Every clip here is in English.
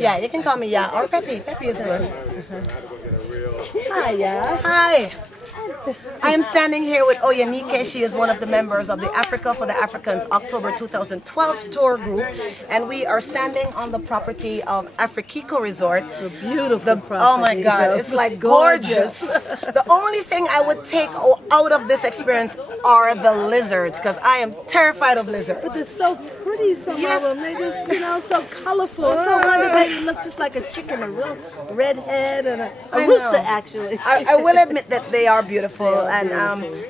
Yeah, you can call me Ya or Peppy. Peppy is good. Hi, Ya. Hi. I am standing here with Oyanike. She is one of the members of the Africa for the Africans October 2012 tour group, and we are standing on the property of Afrikiko Resort. A beautiful property. Oh my God, it's like gorgeous. The only thing I would take out of this experience are the lizards, because I am terrified of lizards. But they're so pretty, some Yes. of them. They just, you know, so colorful. So wonderful. They look just like a chicken, a real red head, and a rooster, actually. I will admit that they are beautiful, and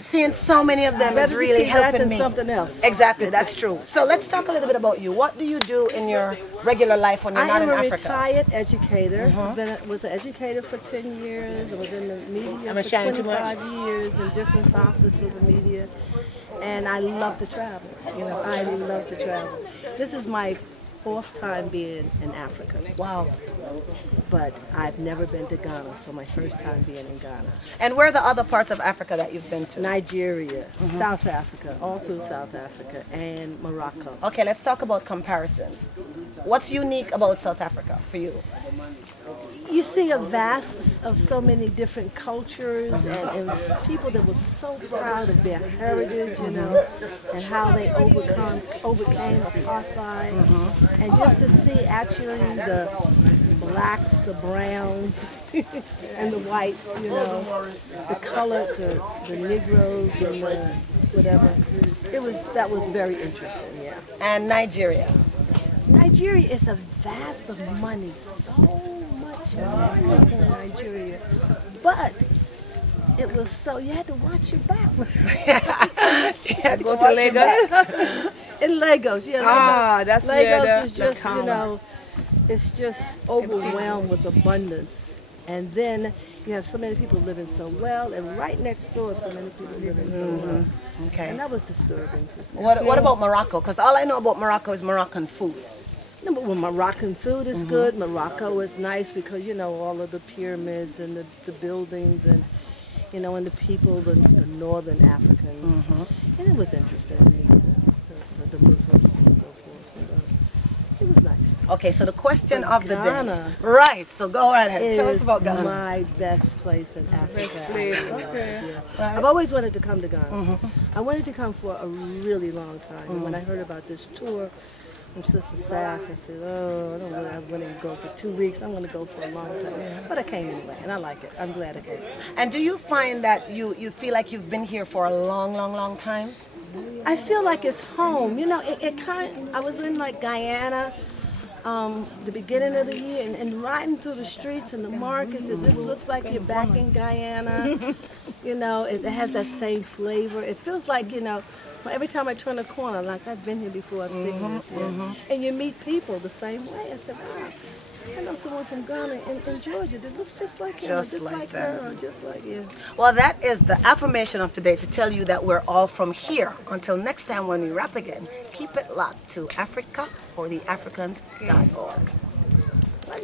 seeing so many of them is really helping me. Something else. Exactly, that's true. So let's talk a little bit about you. What do you do in your regular life when you're not in I am a Africa? retired educator. Was an educator for 10 years. I was in the media for 25 years in different facets of the media. And I love to travel. You know, I love to travel. This is my 4th time being in Africa. Wow. But I've never been to Ghana, so my first time being in Ghana. And where are the other parts of Africa that you've been to? Nigeria, South Africa, all through South Africa, and Morocco. Okay, let's talk about comparisons. What's unique about South Africa for you? You see a vast of so many different cultures and people that were so proud of their heritage, you know, and how they overcame apartheid. And just to see actually the blacks, the browns, and the whites, you know, the colored, the Negroes and the whatever. That was very interesting, yeah. And Nigeria? Nigeria is a vast of money, so much money in Nigeria. But it was so, you had to watch your back. Go to Lagos? In Lagos, yeah. Ah, that's Lagos is just, you know, it's just overwhelmed with abundance. And then you have so many people living so well, and right next door, so many people living so well. Okay. And that was disturbing to see. What about Morocco? Because all I know about Morocco is Moroccan food. No, but Moroccan food is good. Morocco is nice because, you know, all of the pyramids and the buildings and, you know, and the people, the northern Africans. And it was interesting, the Muslims and so forth. It was nice. Okay, so the question But of the Ghana day. Right, so go right ahead. Tell us about Ghana. My best place in Africa. Okay. Yeah. I've always wanted to come to Ghana. I wanted to come for a really long time. And when I heard about this tour from Sister Sass, I said, oh, I don't really want to go for 2 weeks. I'm going to go for a long time. But I came anyway, and I like it. I'm glad I came. And do you find that you feel like you've been here for a long, long, long time? I feel like it's home. You know, I was in like Guyana the beginning of the year and riding through the streets and the markets, and this looks like you're back in Guyana. You know, it has that same flavor. It feels like, you know, every time I turn a corner, like I've been here before, I've seen this. Yeah. And you meet people the same way. I said, wow, I know someone from Ghana in Georgia that looks just like him, just like her, just like you. Well, that is the affirmation of today, to tell you that we're all from here. Until next time when we rap again, keep it locked to Africa for the Africans.org.